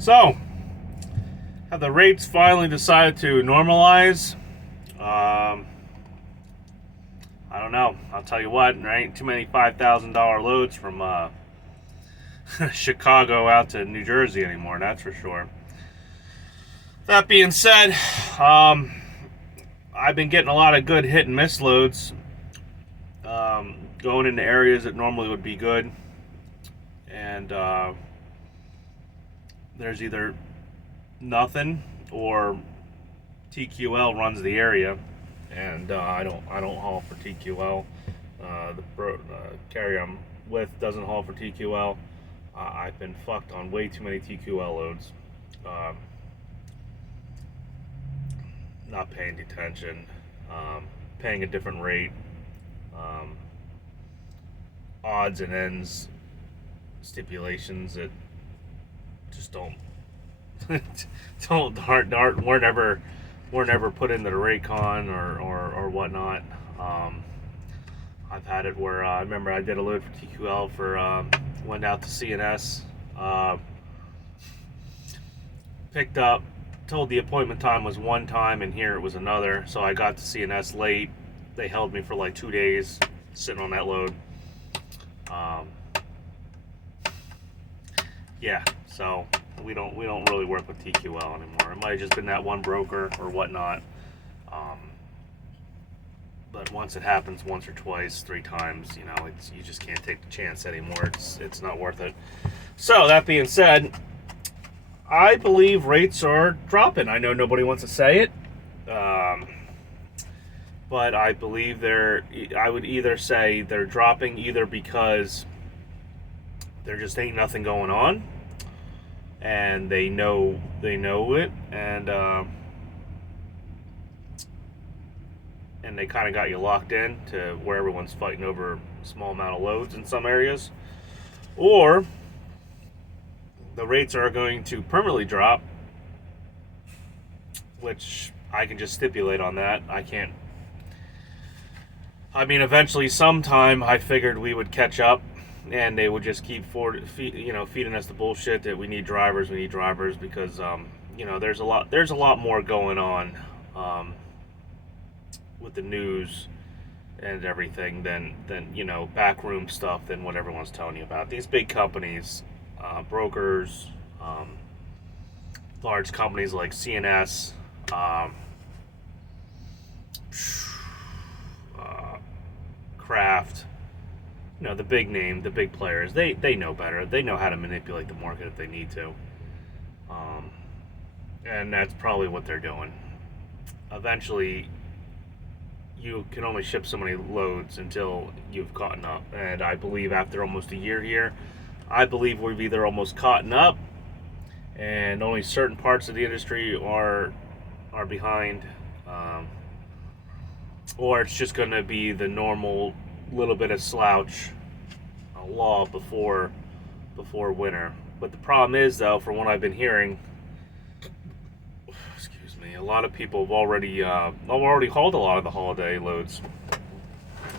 So, have the rates finally decided to normalize? I don't know. I'll tell you what, there ain't too many $5,000 loads from Chicago out to New Jersey anymore, that's for sure. That being said, I've been getting a lot of good hit and miss loads, going into areas that normally would be good, and there's either nothing or TQL runs the area, and I don't haul for TQL. The carrier I'm with doesn't haul for TQL. I've been fucked on way too many TQL loads. Not paying attention, paying a different rate, odds and ends, stipulations that just we're never put into the Raycon or whatnot. I've had it where I remember I did a load for TQL for went out to CNS, picked up, told the appointment time was one time and here it was another, so I got to CNS late. They held me for like 2 days sitting on that load. Yeah, so we don't really work with TQL anymore. It might have just been that one broker or whatnot. But once it happens once or twice, 3 times, you just can't take the chance anymore. It's not worth it. So that being said, I believe rates are dropping. I know nobody wants to say it, but I believe I would either say they're dropping either because there just ain't nothing going on, and they know it, and they kind of got you locked in to where everyone's fighting over a small amount of loads in some areas, or the rates are going to permanently drop, which I can just stipulate on that. Eventually sometime I figured we would catch up and they would just keep feeding us the bullshit that we need drivers because there's a lot more going on with the news and everything than backroom stuff than what everyone's telling you about. These big companies, brokers, large companies like CNS, Kraft, the the big players, they know better. They know how to manipulate the market if they need to. And that's probably what they're doing. Eventually, you can only ship so many loads until you've caught up. And I believe after almost a year here, I believe we've either almost caught up and only certain parts of the industry are behind, or it's just going to be the normal little bit of slouch law before winter. But the problem is, though, from what I've been hearing, a lot of people have already hauled a lot of the holiday loads.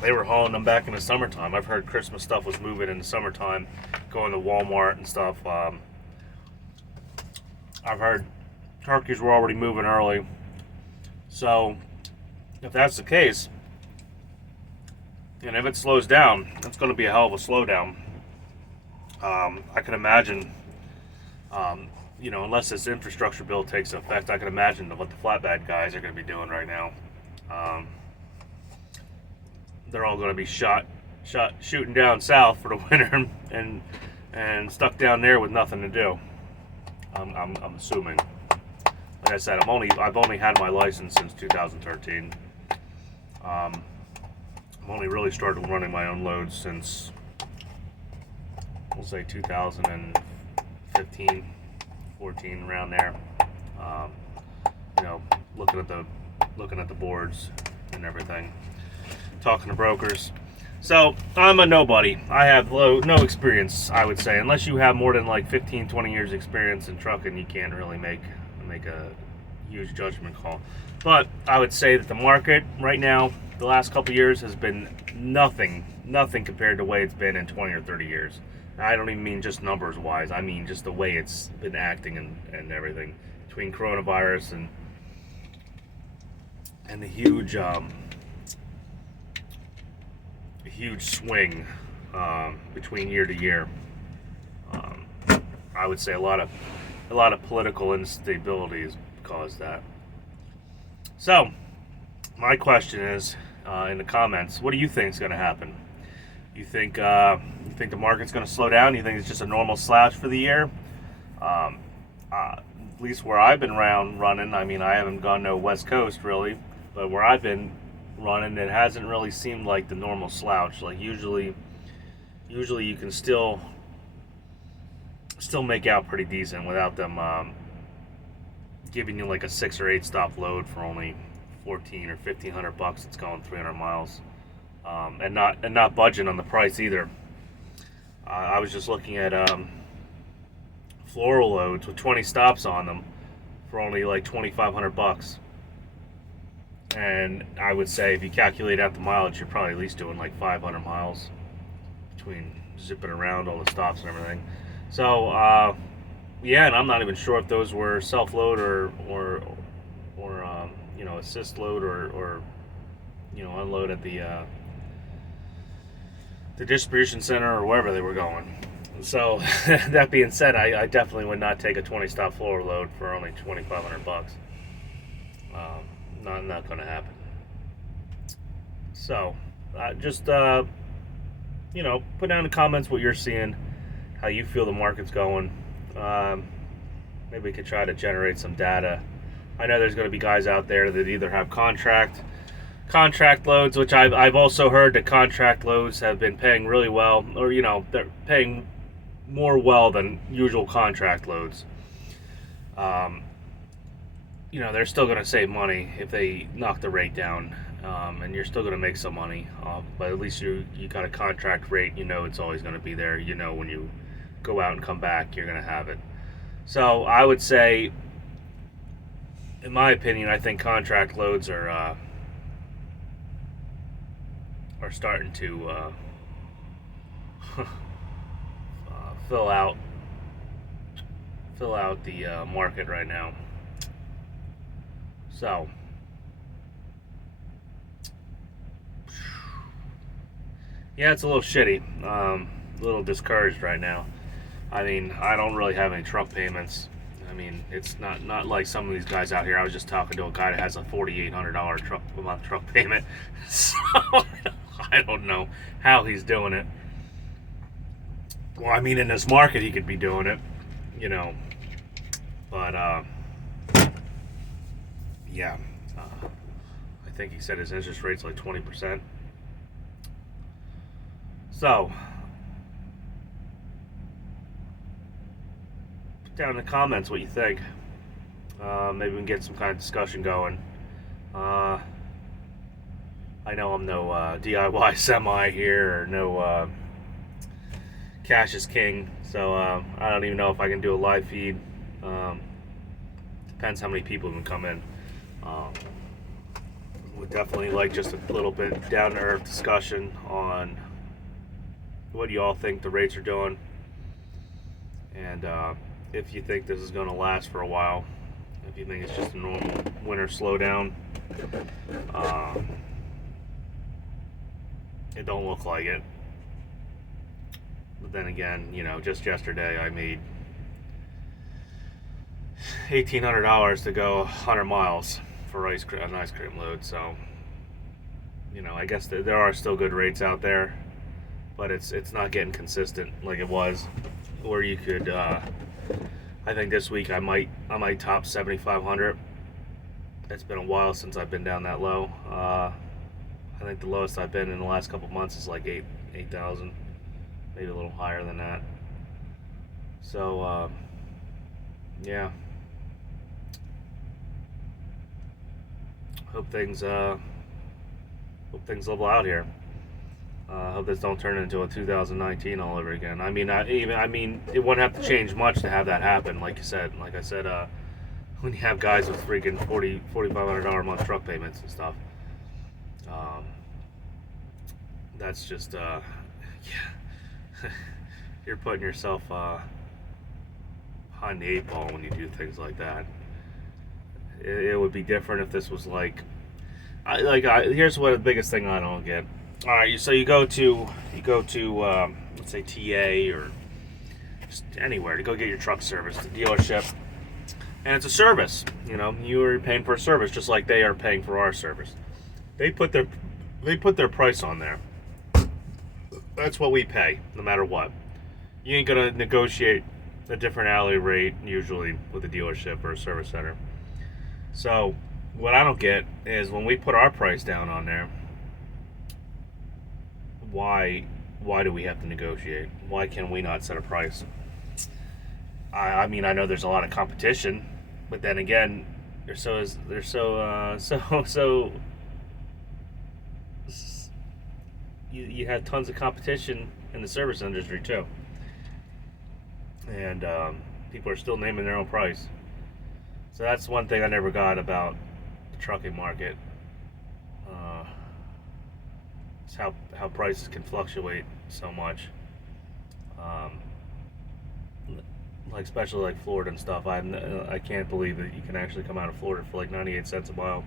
They were hauling them back in the summertime. I've heard Christmas stuff was moving in the summertime, going to Walmart and stuff. I've heard turkeys were already moving early. So, if that's the case, and if it slows down, it's going to be a hell of a slowdown. I can imagine, unless this infrastructure bill takes effect, I can imagine what the flatbed guys are going to be doing right now. They're all going to be shooting down south for the winter and stuck down there with nothing to do. I'm assuming. Like I said, I've only had my license since 2013. I've only really started running my own loads since, we'll say 2015, 14, around there. Looking at the boards and everything, talking to brokers. So I'm a nobody. I have no experience, I would say. Unless you have more than like 15, 20 years experience in trucking, you can't really make a huge judgment call. But I would say that the market right now, the last couple years, has been nothing compared to the way it's been in 20 or 30 years. I don't even mean just numbers wise. I mean just the way it's been acting and everything between coronavirus and the huge swing between year to year. I would say a lot of political instability has caused that. So, my question is, in the comments, what do you think is going to happen? You think the market's going to slow down? You think it's just a normal slouch for the year? At least where I've been running, I mean, I haven't gone no West Coast really, but where I've been running, it hasn't really seemed like the normal slouch. Like usually you can still make out pretty decent without them giving you like a 6 or 8 stop load for only 14 or $1,500. It's going 300 miles, and not budging on the price either. I was just looking at floral loads with 20 stops on them for only like $2,500. And I would say if you calculate out the mileage, you're probably at least doing like 500 miles between zipping around all the stops and everything. So yeah, and I'm not even sure if those were self-load or assist load or unload at the distribution center or wherever they were going. So that being said, I definitely would not take a 20 stop floor load for only $2,500. Not going to happen. So just put down in the comments what you're seeing, how you feel the market's going. Maybe we could try to generate some data. I know there's going to be guys out there that either have contract loads, which I've also heard that contract loads have been paying really well, or they're paying more well than usual contract loads. They're still going to save money if they knock the rate down, and you're still going to make some money. But at least you got a contract rate. It's always going to be there. When you go out and come back, you're going to have it. So I would say, in my opinion, I think contract loads are starting to fill out the market right now. So yeah, it's a little shitty. A little discouraged right now. I mean, I don't really have any truck payments. I mean, it's not like some of these guys out here. I was just talking to a guy that has a $4,800 a month truck payment. So I don't know how he's doing it. Well, I mean, in this market, he could be doing it, But yeah, I think he said his interest rate's like 20%. So put down in the comments what you think. Maybe we can get some kind of discussion going. I know I'm no DIY semi here, or no cash is king, so I don't even know if I can do a live feed. Depends how many people can come in. Would definitely like just a little bit down to earth discussion on what do you all think the rates are doing, and if you think this is going to last for a while, if you think it's just a normal winter slowdown. It don't look like it. But then again, just yesterday I made $1,800 to go 100 miles for an ice cream load. So, I guess there are still good rates out there, but it's not getting consistent like it was, where you could. I think this week I might top 7,500. It's been a while since I've been down that low. I think the lowest I've been in the last couple months is like 8,000, maybe a little higher than that. So yeah, hope things level out here. Hope this don't turn into a 2019 all over again. I mean, it wouldn't have to change much to have that happen. Like I said, when you have guys with freaking $4,500 a month truck payments and stuff, that's just yeah. you're putting yourself behind the 8 ball when you do things like that. It would be different if this was like, here's what the biggest thing I don't get. All right, so you go to let's say TA or just anywhere to go get your truck serviced, the dealership, and it's a service. You know, you are paying for a service just like they are paying for our service. They put their price on there. That's what we pay, no matter what. You ain't gonna negotiate a different hourly rate usually with a dealership or a service center. So what I don't get is when we put our price down on there, why do we have to negotiate? Why can we not set a price? I mean, I know there's a lot of competition, but then again, you have tons of competition in the service industry too, and people are still naming their own price. So that's one thing I never got about the trucking market. It's how prices can fluctuate so much. Like especially like Florida and stuff. I can't believe that you can actually come out of Florida for like 98 cents a mile.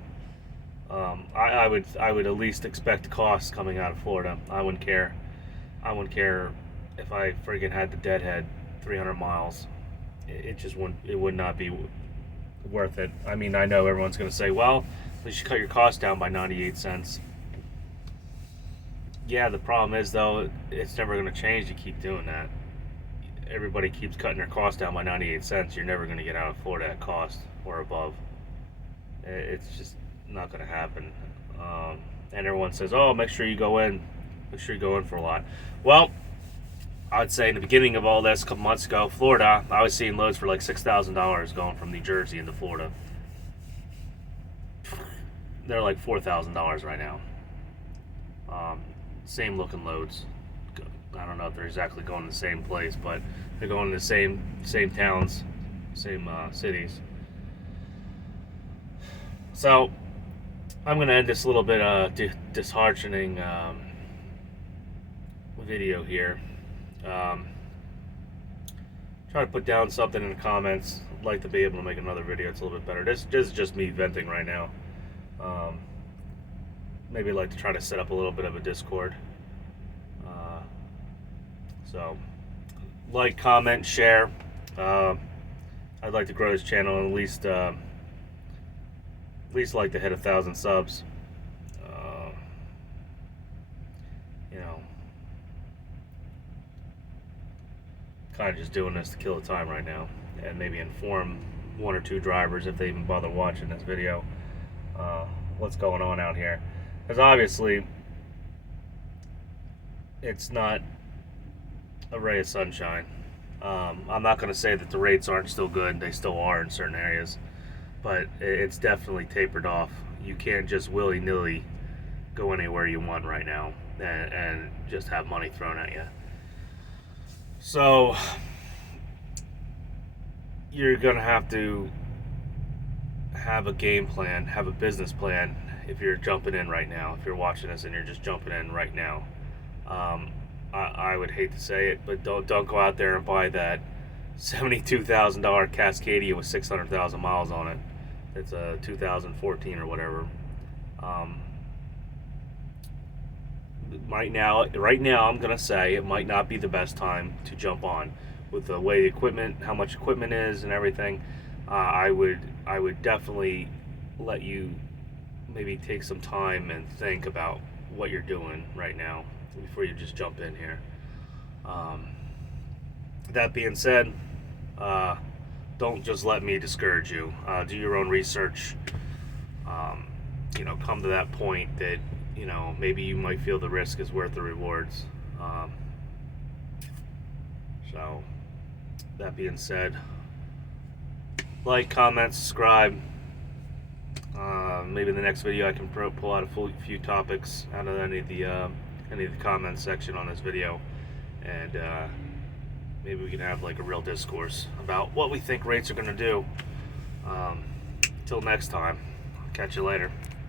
I would at least expect costs coming out of Florida. I wouldn't care if I friggin' had the deadhead 300 miles. It just wouldn't. It would not be worth it. I mean, I know everyone's gonna say, well, at least you cut your costs down by 98 cents. Yeah, the problem is though, it's never gonna change to keep doing that. Everybody keeps cutting their costs down by 98 cents. You're never gonna get out of Florida at cost or above. It's just not going to happen. And everyone says, oh, make sure you go in for a lot. Well, I'd say in the beginning of all this, a couple months ago, Florida, I was seeing loads for like $6,000 going from New Jersey into Florida. They're like $4,000 right now. Same looking loads. I don't know if they're exactly going to the same place, but they're going to the same towns, same cities. So I'm going to end this little bit disheartening video here. Try to put down something in the comments. I'd like to be able to make another video. It's a little bit better. This is just me venting right now. Maybe I'd like to try to set up a little bit of a Discord. So like, comment, share. I'd like to grow this channel and at least like to hit 1,000 subs. You know, kind of just doing this to kill the time right now, and maybe inform one or two drivers if they even bother watching this video what's going on out here, because obviously it's not a ray of sunshine. I'm not going to say that the rates aren't still good. They still are in certain areas, but it's definitely tapered off. You can't just willy-nilly go anywhere you want right now and just have money thrown at you. So you're going to have a game plan, have a business plan if you're jumping in right now. If you're watching this and you're just jumping in right now. I would hate to say it, but don't go out there and buy that $72,000 Cascadia with 600,000 miles on it. It's a 2014 or whatever. Right now, I'm gonna say it might not be the best time to jump on with the way the equipment, how much equipment is, and everything. I would definitely let you maybe take some time and think about what you're doing right now before you just jump in here. That being said, don't just let me discourage you. Do your own research. Come to that point that maybe you might feel the risk is worth the rewards. So that being said, like, comment, subscribe. Maybe in the next video I can pull out a few topics out of any of the comments section on this video, and maybe we can have like a real discourse about what we think rates are going to do. Till next time, catch you later.